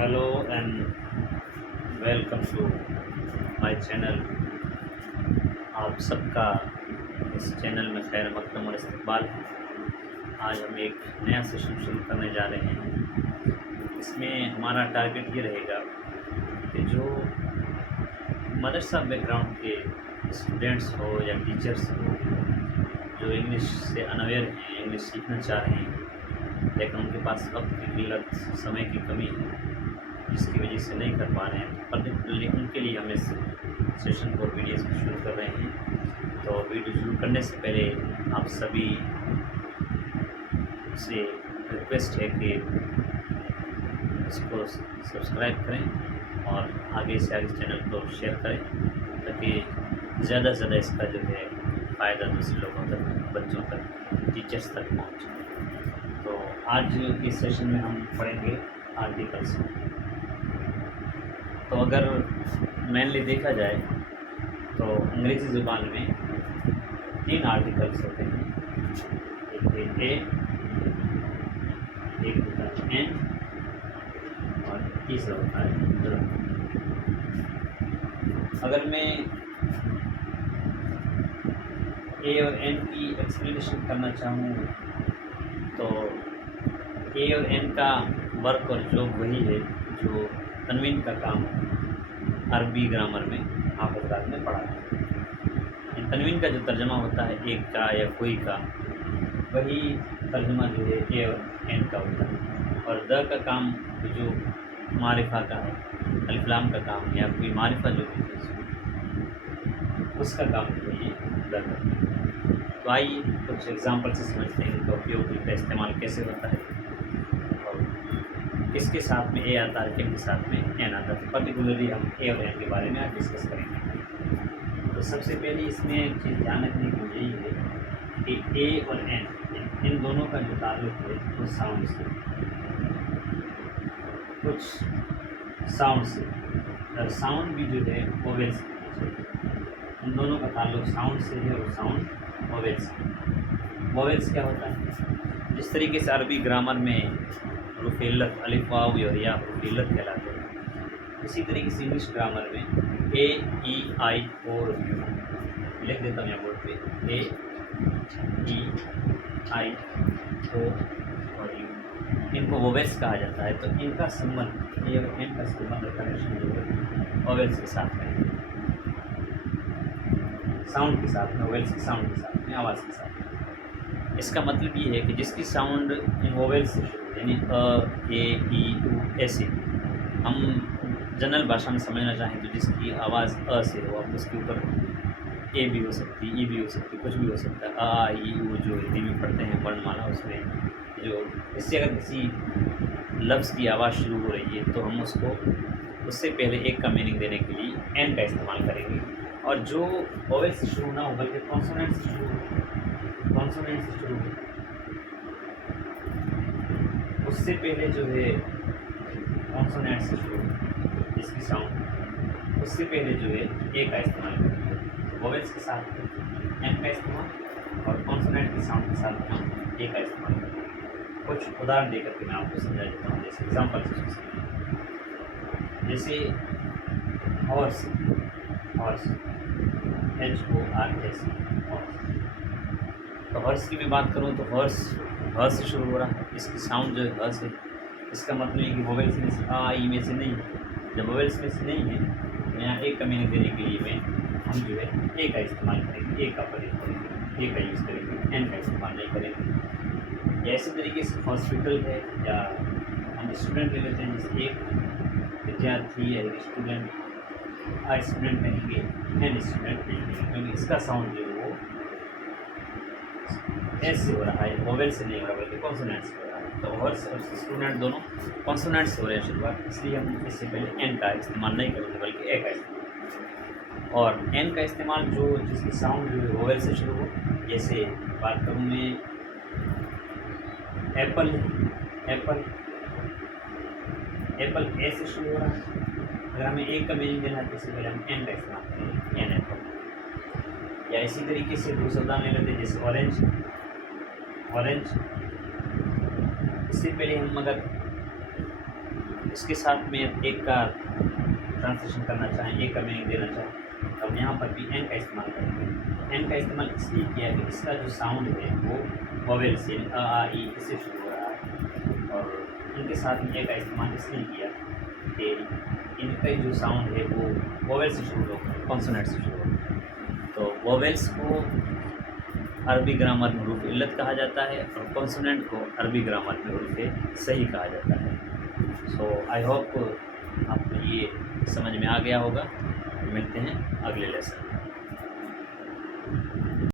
Hello and welcome to my channel. आप सबका इस चैनल में खैर मकदम और इस्तकबाल है। आज हम एक नया सेशन शुरू करने जा रहे हैं। इसमें हमारा टारगेट ये रहेगा कि जो मदरसा बैकग्राउंड के स्टूडेंट्स हो या टीचर्स हो जो इंग्लिश से अनअवेयर हैं, इंग्लिश सीखना चाह रहे हैं लेकिन उनके पास वक्त की किल्लत, समय की कमी है जिसकी वजह से नहीं कर पा रहे हैं, पर्टिकुलरली उनके लिए हम इस सेशन को वीडियोज़ को शुरू कर रहे हैं। तो वीडियो शुरू करने से पहले आप सभी से रिक्वेस्ट है कि इसको सब्सक्राइब करें और आगे से आगे चैनल को शेयर करें ताकि ज़्यादा से ज़्यादा इसका जो है फ़ायदा दूसरे लोगों तक, बच्चों तक, टीचर्स तक पहुँचे। तो आज के सेशन में हम पढ़ेंगे आर्टिकल्स। तो अगर मेनली देखा जाए तो अंग्रेज़ी ज़ुबान में 3 आर्टिकल्स होते हैं। एक है ए, एक होता है एन और तीसरा होता है द। अगर मैं ए और एन की एक्सप्लेनेशन करना चाहूँ तो ए और एन का वर्क और जॉब वही है जो तनवीन का काम अरबी ग्रामर में आप हज़रात ने पढ़ा है। तनवीन का जो तर्जमा होता है एक का या कोई का, वही तर्जमा जो है ए और एन का होता है। और द का काम जो मारिफा का है, अलिफ्लाम का काम या कोई मारिफा जो है उसका काम जो है द का। तो आइए कुछ एग्जाम्पल से समझते हैं इनका उपयोग, इनका इस्तेमाल कैसे होता है और किसके साथ में ए आता है, किसके साथ में एन आता है। पर्टिकुलरली हम ए और एन के बारे में आज डिस्कस करेंगे। तो सबसे पहले इसमें एक चीज़ ध्यान रखने की यही है कि ए और एन इन दोनों का जो ताल्लुक है वो साउंड से, कुछ साउंड से, और साउंड भी जो है वोवेल से। इन दोनों का ताल्लुक साउंड से है और साउंड वोवेल से। वोवेल्स क्या होता है? जिस तरीके से अरबी ग्रामर में रुफिल्लत, अलिफ वाव और या रुफिल्लत कहलाते हैं, इसी तरीके से इंग्लिश ग्रामर में ए, ई, आई, ओ और यू। लिख देता हूँ यहाँ बोर्ड पे, ए, ई, आई, ओ और यू। इनको वोवेल्स कहा जाता है। तो इनका संबंध, ए और एन का संबंध और कनेक्शन जो है वोवेल्स के साथ में, साउंड के साथ में, वोवेल्स के साउंड के साथ में, आवाज़ के साथ में। इसका मतलब ये है कि जिसकी साउंड इन वोवेल्स से शुरू, यानी अ, ए, ई, उ, ऐसे हम जनरल भाषा में समझना चाहें तो जिसकी आवाज़ अ से हो, अब उसके ऊपर ए भी हो सकती, ई भी हो सकती, कुछ भी हो सकता है। आ, ई, उ जो हिंदी में पढ़ते हैं वर्णमाला, उसमें जो इससे अगर किसी लफ्ज़ की आवाज़ शुरू हो रही है तो हम उसको उससे पहले एक का मीनिंग देने के लिए एन का इस्तेमाल करेंगे। और जो वोवेल से शुरू ना हो बल्कि कॉन्सोनेंट से शुरू हो, कॉन्सोनेंट से शुरू हो, उससे पहले जो है कॉन्सोनेंट से शुरू जिसकी साउंड, उससे पहले जो है ए का इस्तेमाल करेंगे। वोवेल्स के साथ एन का इस्तेमाल और कॉन्सोनेंट की साउंड के साथ हम ए का इस्तेमाल करेंगे। कुछ उदाहरण देकर के मैं आपको समझा देता हूँ, जैसे एग्जाम्पल से। जैसे हॉर्स, हॉर्स, HORS, हॉर्स। तो हॉर्स की मैं बात करूँ तो हॉर्स ह से शुरू हो रहा है, इसकी साउंड जो है ह से। इसका मतलब है कि वोवेल्स में से, आ, ई में से नहीं है। जब वोवेल्स में से नहीं है तो यहाँ एक का मीनिंग देने के लिए हम जो है ए का इस्तेमाल करेंगे, ए का प्रयोग करेंगे, ए का यूज़ करेंगे, एन का इस्तेमाल नहीं करेंगे। या इसी तरीके से हॉस्पिटल है, या हम स्टूडेंट ले लेते हैं, जैसे एक विद्यार्थी या एक स्टूडेंट, स्टूडेंट कहेंगे, एन स्टूडेंट कहेंगे, क्योंकि इसका साउंड जो है वो एस से हो रहा है, वोवेल से नहीं हो रहा बल्कि कॉन्सोनेंट से हो रहा है। तो हॉर्स और स्टूडेंट दोनों कॉन्सोनेंट से हो रहे हैं शुरुआत, इसलिए हम इससे पहले एन का इस्तेमाल नहीं करेंगे बल्कि ए का इस्तेमाल। और एन का इस्तेमाल जो जिसकी साउंड जो है वोवेल से शुरू हो, जैसे बात करूँ मैं एप्पल, एप्पल, एप्पल ए से शुरू हो रहा है। अगर हमें एक का मीनिंग देना है तो इससे पहले हम एन का इस्तेमाल करेंगे, एन एप्पल। या इसी तरीके से दूसरा उदाहरण ले लेते हैं, जैसे ऑरेंज, ऑरेंज, इससे पहले हम अगर اس کے ساتھ میں ایک کا ٹرانسلیشن کرنا چاہیں، ایک کا میننگ دینا چاہیں تو ہم یہاں پر بھی این کا استعمال کریں گے۔ این کا استعمال اس لیے کیا ہے کہ اس کا جو ساؤنڈ ہے وہ وویل سے ای اس سے شروع ہو رہا ہے، اور ان کے ساتھ میں اے کا استعمال اس لیے کیا کہ ان کا جو ساؤنڈ ہے وہ وویل سے شروع ہو، کانسوننٹ سے شروع ہو۔ تو وویلس کو عربی گرامر میں حروف علت کہا جاتا ہے، اور کانسوننٹ کو عربی گرامر میں حروف صحیح کہا جاتا ہے۔ سو آئی ہوپ آپ کو یہ سمجھ میں آ گیا ہوگا۔ ملتے ہیں اگلے لیسن میں۔